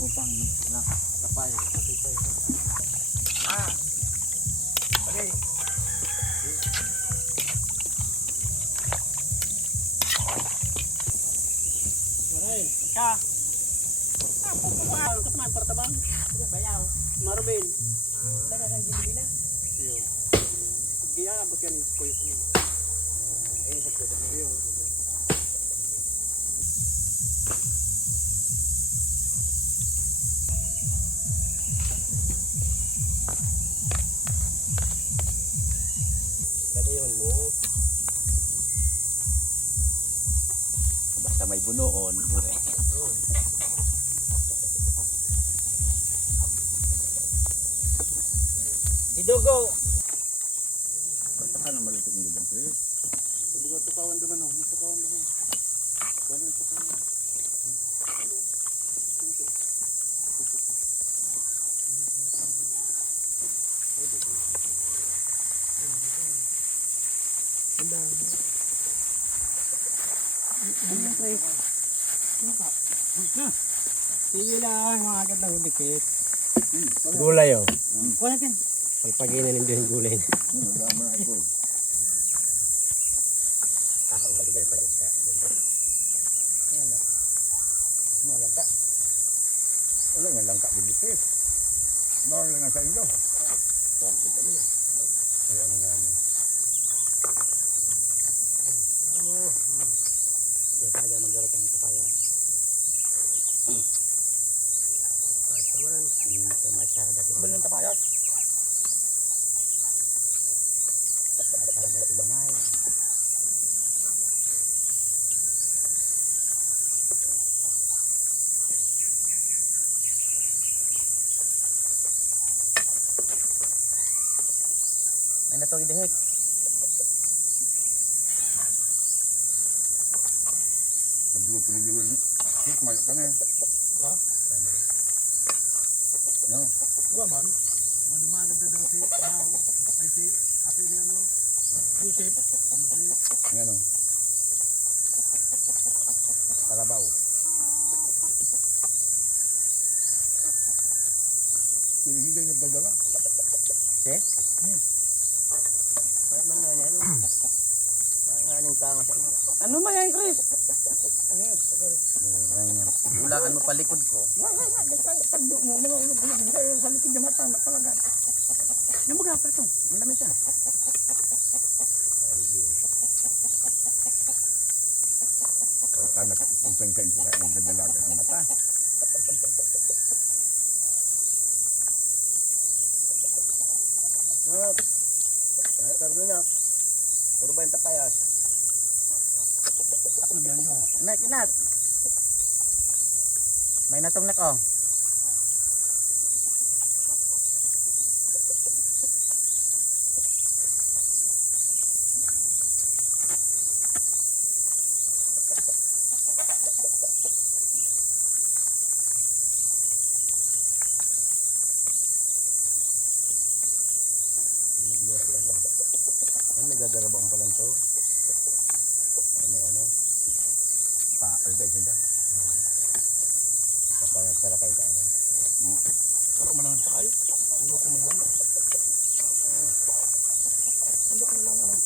Upang na kapay, kapay. Okay. Maray, ka. Ako pupuan ka teman pertabang. Bayaw. Marubin. Daga kan gilila. Iyo. Dia abot kan koyo. Ini sa koyo. Iyo. Basta may bunoon, mure. Idugo. Basta na malutok ng gudang pre. Subuga tukawan naman oh, tukawan naman. Wala nang tukawan. Sige lang, mga agad na dikit. Gulay oh. Kuha natin. Pagpagina ninyo yung gulay na. Magama na ako. Magagay pa din siya. Malangka. Wala nga langka bibit. Bawal lang nga sa inyo. Ay, ano nga naman. Kaya saja magdarat ang papaya. Teman, sama acara dari belum papaya. Acara dari Banai. Mana tu idehek? Belum pernah jual ni. Kik mayuk kan eh. Wah. No. Gua man. Mana daw si Mau, ay si ate ni ano? Yusip. Ano? Kalabaw. Hindi niya nagdadala. Eh? tanga sa ila. Ano ba yan, Chris? Ganyan. Ulaan mo palikod ko. Tagdo mo, mga ulog-ulog sa likod na mata, talaga. Ano ba gapa ito? Ang lamig siya. Kaya kung po kayo magdadalaga ng mata. Ay, kardo na. Puro ba yung tapayas? Ako diyan nyo. Kinat. May natong nak oh. Nagluwas sila na. Ay, may gagarabang pala ito. May ano? Albay sila. Kapag kayo ka ano? Pero malang sakay. Ulo ko man lang. Ulo ko man lang ano.